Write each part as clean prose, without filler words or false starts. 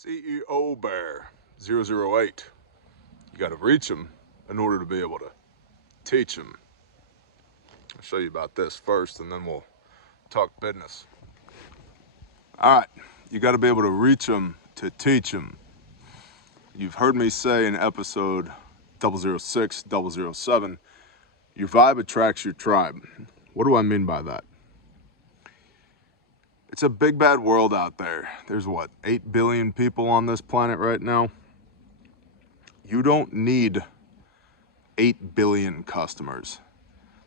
CEO Bear 008. You got to reach them in order to be able to teach them. I'll show you about this first and then we'll talk business. All right, you got to be able to reach them to teach them. You've heard me say in episode 006, 007, your vibe attracts your tribe. What do I mean by that? It's a big bad world out there. There's what, 8 billion people on this planet right now? You don't need 8 billion customers.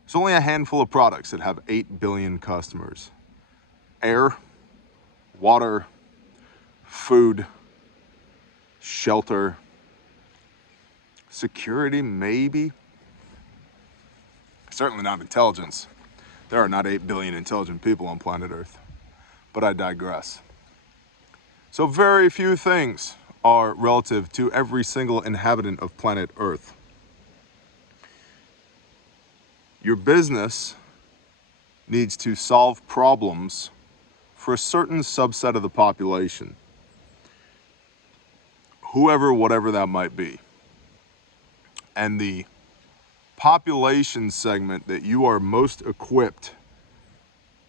There's only a handful of products that have 8 billion customers. Air, water, food, shelter, security, maybe. Certainly not intelligence. There are not 8 billion intelligent people on planet Earth. But I digress. So very few things are relative to every single inhabitant of planet Earth. Your business needs to solve problems for a certain subset of the population. Whoever, whatever that might be. And the population segment that you are most equipped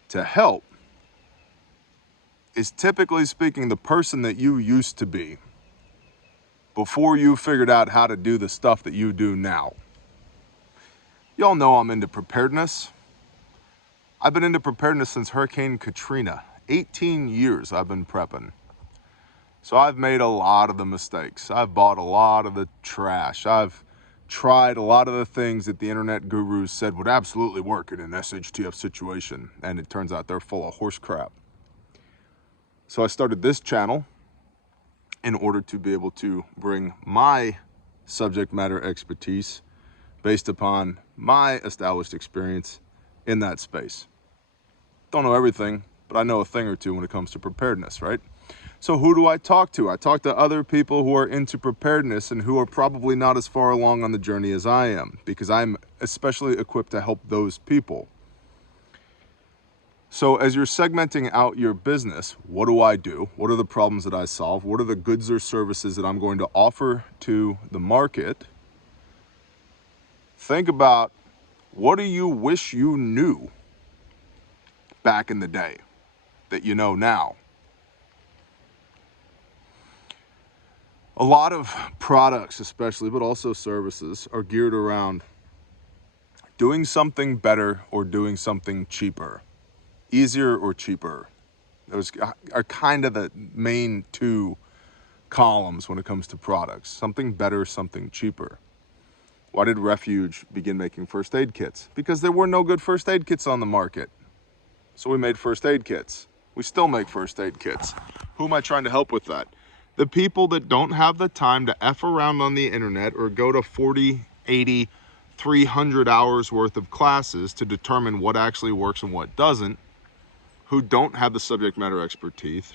to help is, typically speaking, the person that you used to be before you figured out how to do the stuff that you do now. Y'all know I'm into preparedness. I've been into preparedness since Hurricane Katrina. 18 years I've been prepping. So I've made a lot of the mistakes. I've bought a lot of the trash. I've tried a lot of the things that the internet gurus said would absolutely work in an SHTF situation. And it turns out they're full of horse crap. So I started this channel in order to be able to bring my subject matter expertise based upon my established experience in that space. Don't know everything, but I know a thing or two when it comes to preparedness, right? So who do I talk to? I talk to other people who are into preparedness and who are probably not as far along on the journey as I am, because I'm especially equipped to help those people. So as you're segmenting out your business, what do I do? What are the problems that I solve? What are the goods or services that I'm going to offer to the market? Think about, what do you wish you knew back in the day that you know now? A lot of products especially, but also services, are geared around doing something better or doing something cheaper. Easier or cheaper. Those are kind of the main two columns when it comes to products. Something better, something cheaper. Why did Refuge begin making first aid kits? Because there were no good first aid kits on the market. So we made first aid kits. We still make first aid kits. Who am I trying to help with that? The people that don't have the time to F around on the internet or go to 40, 80, 300 hours worth of classes to determine what actually works and what doesn't, who don't have the subject matter expertise,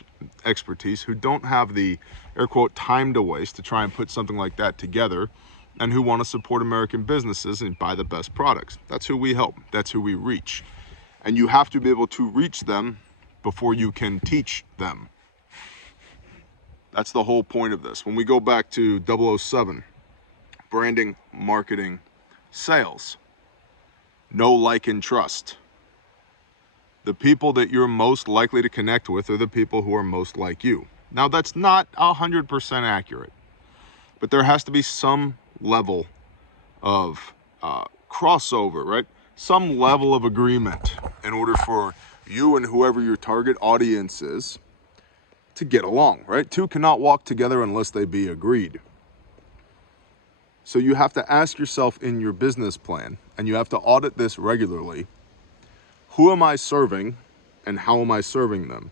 who don't have the, air quote, time to waste to try and put something like that together, and who want to support American businesses and buy the best products. That's who we help. That's who we reach. And you have to be able to reach them before you can teach them. That's the whole point of this. When we go back to 007, branding, marketing, sales, know, like, and trust. The people that you're most likely to connect with are the people who are most like you. Now, that's not 100% accurate, but there has to be some level of crossover, right? Some level of agreement in order for you and whoever your target audience is to get along, right? Two cannot walk together unless they be agreed. So you have to ask yourself in your business plan, and you have to audit this regularly, who am I serving and how am I serving them?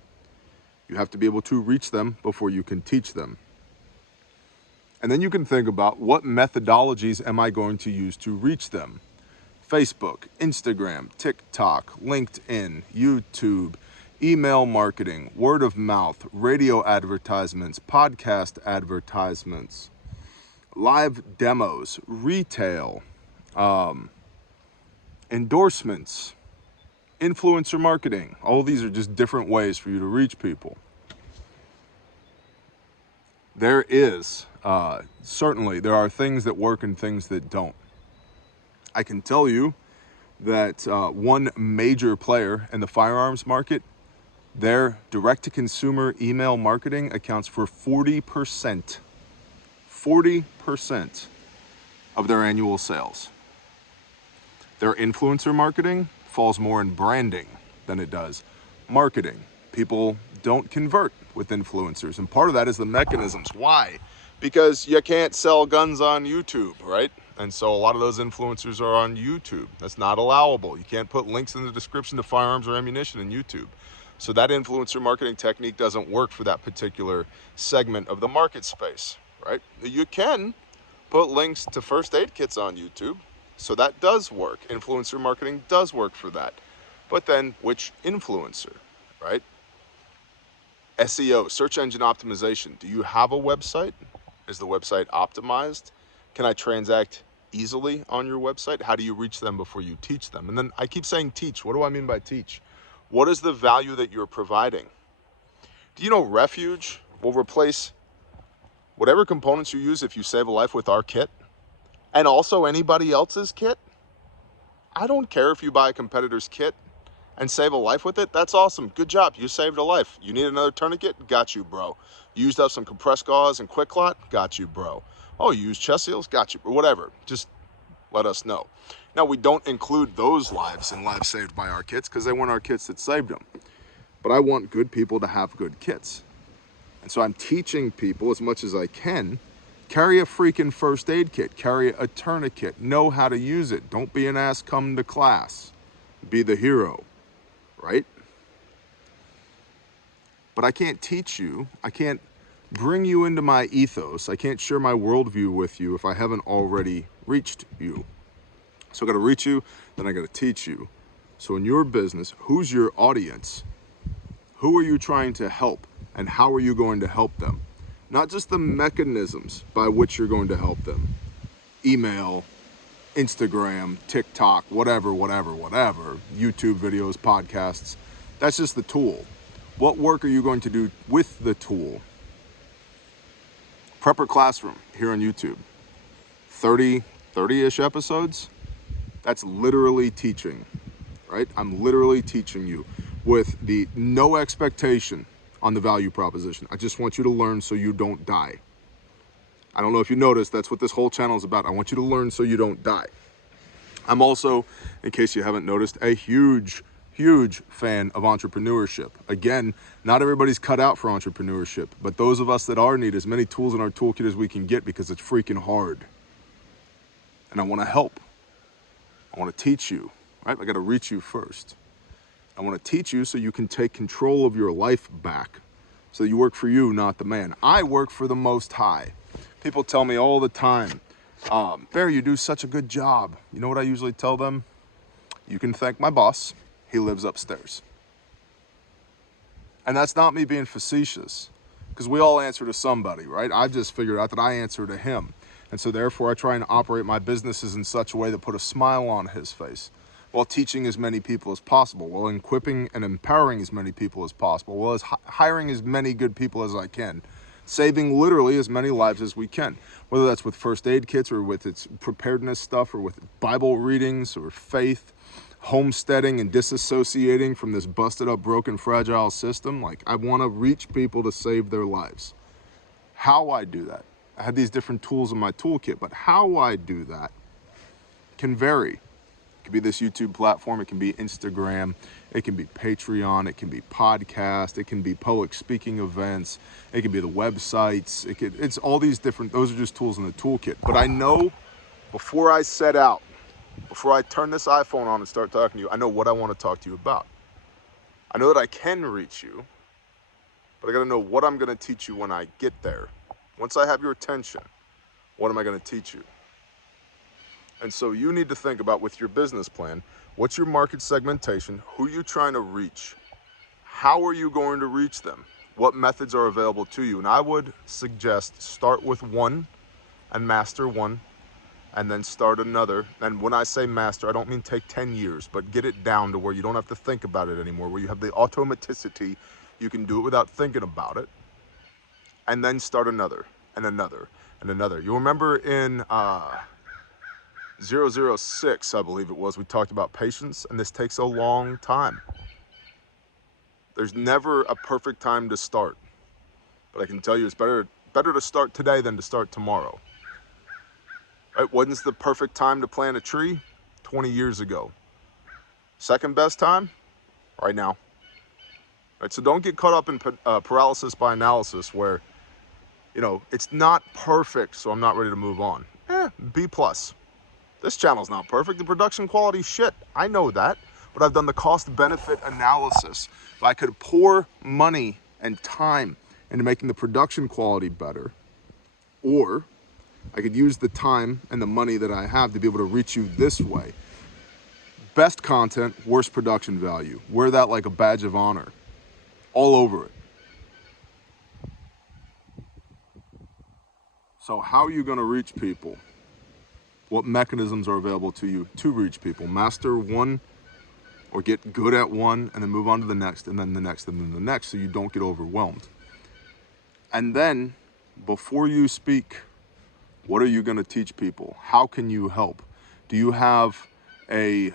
You have to be able to reach them before you can teach them. And then you can think about, what methodologies am I going to use to reach them? Facebook, Instagram, TikTok, LinkedIn, YouTube, email marketing, word of mouth, radio advertisements, podcast advertisements, live demos, retail, endorsements, influencer marketing. All of these are just different ways for you to reach people. there is, certainly, there are things that work and things that don't. I can tell you that one major player in the firearms market, their direct-to-consumer email marketing accounts for 40% of their annual sales. Their influencer marketing falls more in branding than it does marketing. People don't convert with influencers, and part of that is the mechanisms. Why? Because you can't sell guns on YouTube, right? And so a lot of those influencers are on YouTube. That's not allowable. You can't put links in the description to firearms or ammunition in YouTube. So that influencer marketing technique doesn't work for that particular segment of the market space, right? You can put links to first aid kits on YouTube. So that does work. Influencer marketing does work for that. But then which influencer, right? SEO, search engine optimization. Do you have a website? Is the website optimized? Can I transact easily on your website? How do you reach them before you teach them? And then I keep saying teach. What do I mean by teach? What is the value that you're providing? Do you know Refuge will replace whatever components you use if you save a life with our kit? And also anybody else's kit? I don't care if you buy a competitor's kit and save a life with it. That's awesome. Good job. You saved a life. You need another tourniquet? Got you, bro. You used up some compressed gauze and Quick Clot? Got you, bro. Oh, you used chest seals? Got you. Or whatever. Just let us know. Now, we don't include those lives in lives saved by our kits because they weren't our kits that saved them. But I want good people to have good kits. And so I'm teaching people as much as I can. Carry a freaking first aid kit. Carry a tourniquet. Know how to use it. Don't be an ass, come to class. Be the hero, right? But I can't teach you. I can't bring you into my ethos. I can't share my worldview with you if I haven't already reached you. So I got to reach you, then I got to teach you. So in your business, who's your audience? Who are you trying to help? And how are you going to help them? Not just the mechanisms by which you're going to help them. Email, Instagram, TikTok, whatever, YouTube videos, podcasts. That's just the tool. What work are you going to do with the tool? Prepper Classroom here on YouTube. 30-ish episodes. That's literally teaching, right? I'm literally teaching you with the no expectation on the value proposition. I just want you to learn so you don't die. I don't know if you noticed, that's what this whole channel is about. I want you to learn so you don't die. I'm also, in case you haven't noticed, a huge fan of entrepreneurship. Again, not everybody's cut out for entrepreneurship, but those of us that are need as many tools in our toolkit as we can get because it's freaking hard. And I want to help. I want to teach you, right? I got to reach you first. I want to teach you so you can take control of your life back. So you work for you, not the man. I work for the Most High. People tell me all the time, Bear, you do such a good job. You know what I usually tell them? You can thank my boss. He lives upstairs. And that's not me being facetious, because we all answer to somebody, right? I've just figured out that I answer to him. And so therefore I try and operate my businesses in such a way that put a smile on his face, while teaching as many people as possible, while equipping and empowering as many people as possible, while hiring as many good people as I can, saving literally as many lives as we can, whether that's with first aid kits or with its preparedness stuff or with Bible readings or faith, homesteading and disassociating from this busted up, broken, fragile system. Like, I want to reach people to save their lives. How I do that, I have these different tools in my toolkit, but how I do that can vary. It can be this YouTube platform, it can be Instagram, it can be Patreon, it can be podcast, it can be public speaking events, it can be the websites, it's all these different, those are just tools in the toolkit. But I know before I set out, before I turn this iPhone on and start talking to you, I know what I want to talk to you about. I know that I can reach you, but I got to know what I'm going to teach you when I get there. Once I have your attention, what am I going to teach you? And so you need to think about, with your business plan, what's your market segmentation? Who are you trying to reach? How are you going to reach them? What methods are available to you? And I would suggest start with one and master one, and then start another. And when I say master, I don't mean take 10 years, but get it down to where you don't have to think about it anymore, where you have the automaticity, you can do it without thinking about it. and then start another and another and another. You'll remember in 006, I believe it was, we talked about patience, and this takes a long time. There's never a perfect time to start, but I can tell you it's better to start today than to start tomorrow. Right? When's the perfect time to plant a tree? 20 years ago. Second best time? Right now. Right? So don't get caught up in paralysis by analysis where, you know, it's not perfect, so I'm not ready to move on. B+. This channel's not perfect. The production quality shit. I know that. But I've done the cost-benefit analysis. If I could pour money and time into making the production quality better, or I could use the time and the money that I have to be able to reach you this way. Best content, worst production value. Wear that like a badge of honor. All over it. So how are you going to reach people? What mechanisms are available to you to reach people? Master one, or get good at one, and then move on to the next, and then the next, and then the next, so you don't get overwhelmed. And then, before you speak, what are you going to teach people? How can you help? Do you have a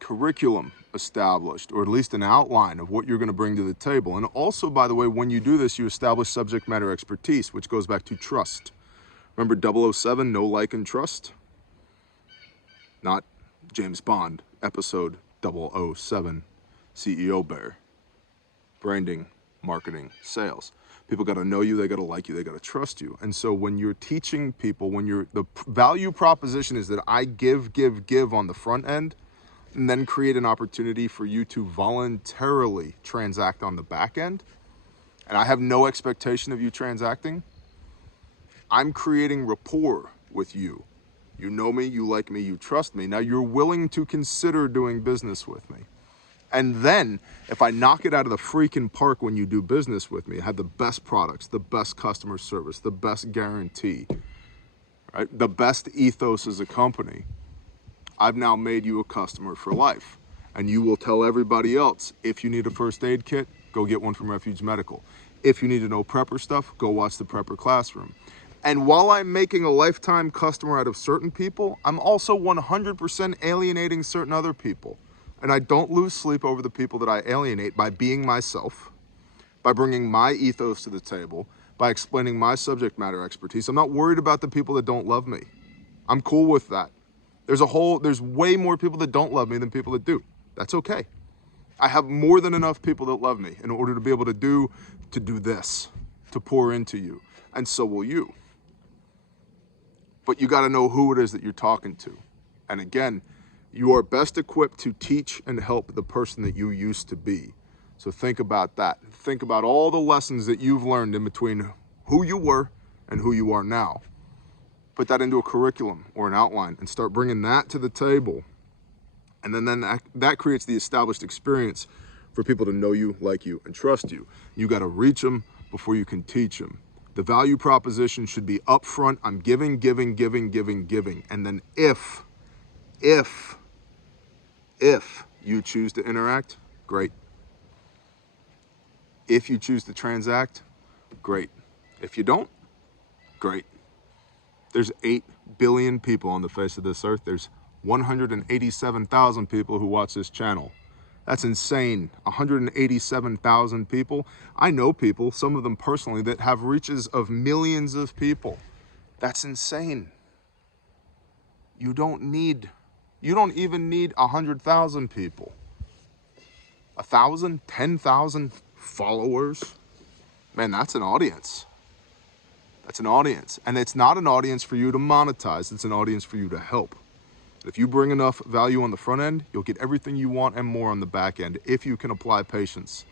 curriculum established, or at least an outline of what you're going to bring to the table? And also, by the way, when you do this, you establish subject matter expertise, which goes back to trust. Remember 007, Know, Like, and Trust? Not James Bond, episode 007, CEO Bear. Branding, marketing, sales. People got to know you, they got to like you, they got to trust you. And so when you're teaching people, the value proposition is that I give on the front end, and then create an opportunity for you to voluntarily transact on the back end. And I have no expectation of you transacting. I'm creating rapport with you. You know me, you like me, you trust me. Now you're willing to consider doing business with me. And then, if I knock it out of the freaking park when you do business with me, I have the best products, the best customer service, the best guarantee, right? The best ethos as a company, I've now made you a customer for life. And you will tell everybody else, if you need a first aid kit, go get one from Refuge Medical. If you need to know prepper stuff, go watch the Prepper Classroom. And while I'm making a lifetime customer out of certain people, I'm also 100% alienating certain other people. And I don't lose sleep over the people that I alienate by being myself, by bringing my ethos to the table, by explaining my subject matter expertise. I'm not worried about the people that don't love me. I'm cool with that. There's way more people that don't love me than people that do. That's okay. I have more than enough people that love me in order to be able to do this, to pour into you. And so will you. But you got to know who it is that you're talking to. And again, you are best equipped to teach and help the person that you used to be. So think about that. Think about all the lessons that you've learned in between who you were and who you are now. Put that into a curriculum or an outline and start bringing that to the table. And then that creates the established experience for people to know you, like you, and trust you. You got to reach them before you can teach them. The value proposition should be upfront. I'm giving. And then if you choose to interact, great. If you choose to transact, great. If you don't, great. There's 8 billion people on the face of this earth. There's 187,000 people who watch this channel. That's insane. 187,000 people. I know people, some of them personally, that have reaches of millions of people. That's insane. You don't even need 100,000 people. 1,000, 10,000 followers. Man, that's an audience. That's an audience. And it's not an audience for you to monetize. It's an audience for you to help. If you bring enough value on the front end, you'll get everything you want and more on the back end. If you can apply patience,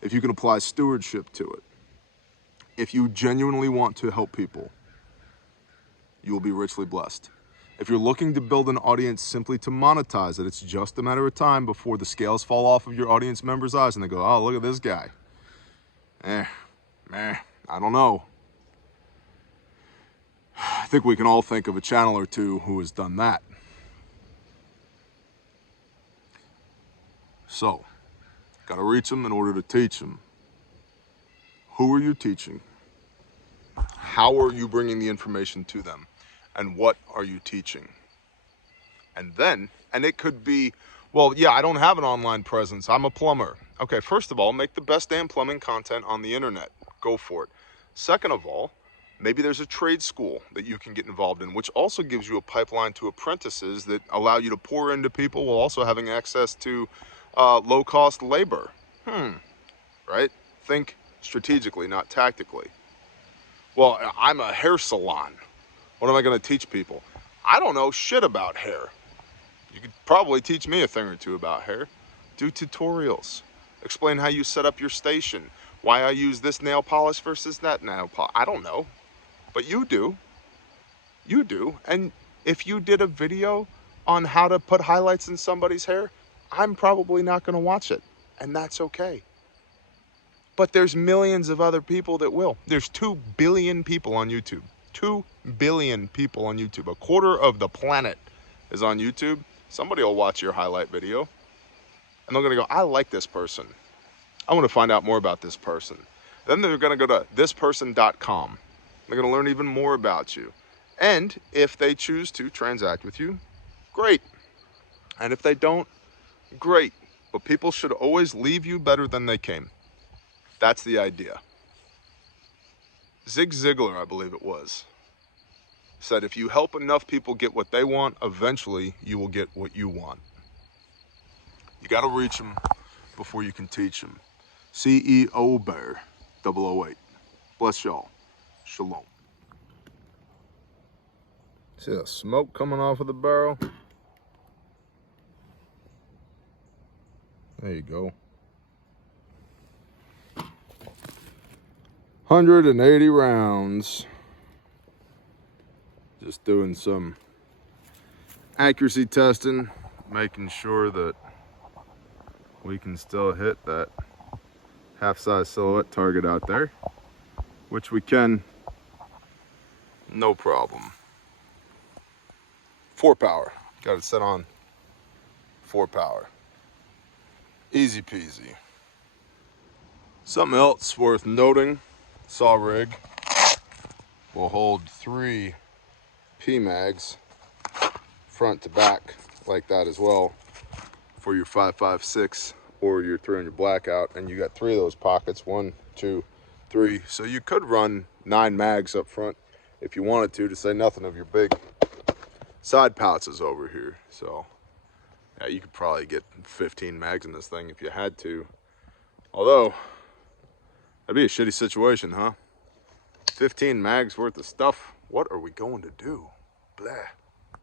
if you can apply stewardship to it, if you genuinely want to help people, you will be richly blessed. If you're looking to build an audience simply to monetize it, it's just a matter of time before the scales fall off of your audience members' eyes and they go, oh, look at this guy. I don't know. I think we can all think of a channel or two who has done that. So, got to reach them in order to teach them. Who are you teaching? How are you bringing the information to them? And what are you teaching? And then, and it could be, well, yeah, I don't have an online presence. I'm a plumber. Okay, first of all, make the best damn plumbing content on the internet. Go for it. Second of all, maybe there's a trade school that you can get involved in, which also gives you a pipeline to apprentices that allow you to pour into people while also having access to low-cost labor. Right? Think strategically, not tactically. Well, I'm a hair salon. What am I going to teach people? I don't know shit about hair. You could probably teach me a thing or two about hair. Do tutorials. Explain how you set up your station. Why I use this nail polish versus that nail polish. I don't know. But you do. You do. And if you did a video on how to put highlights in somebody's hair, I'm probably not going to watch it. And that's okay. But there's millions of other people that will. There's 2 billion people on YouTube. 2 billion people on YouTube. A quarter of the planet is on YouTube. Somebody will watch your highlight video. And they're going to go, I like this person. I want to find out more about this person. Then they're going to go to thisperson.com. They're going to learn even more about you. And if they choose to transact with you, great. And if they don't, great. But people should always leave you better than they came. That's the idea. Zig Ziglar, I believe it was, said if you help enough people get what they want, eventually you will get what you want. You got to reach them before you can teach them. CEO Bear 008. Bless y'all. Shalom. See that smoke coming off of the barrel? There you go. 180 rounds. Just doing some accuracy testing, making sure that we can still hit that half-size silhouette target out there, which we can, no problem. 4 power, got it set on 4 power. Easy peasy. Something else worth noting, saw rig will hold 3 PMags front to back like that as well for your 5.56 or your 300 blackout, and you got 3 of those pockets, 1, 2, 3. So you could run 9 mags up front if you wanted to say nothing of your big side pouches over here. So yeah, you could probably get 15 mags in this thing if you had to. Although that'd be a shitty situation, huh? 15 mags worth of stuff. What are we going to do? Blah.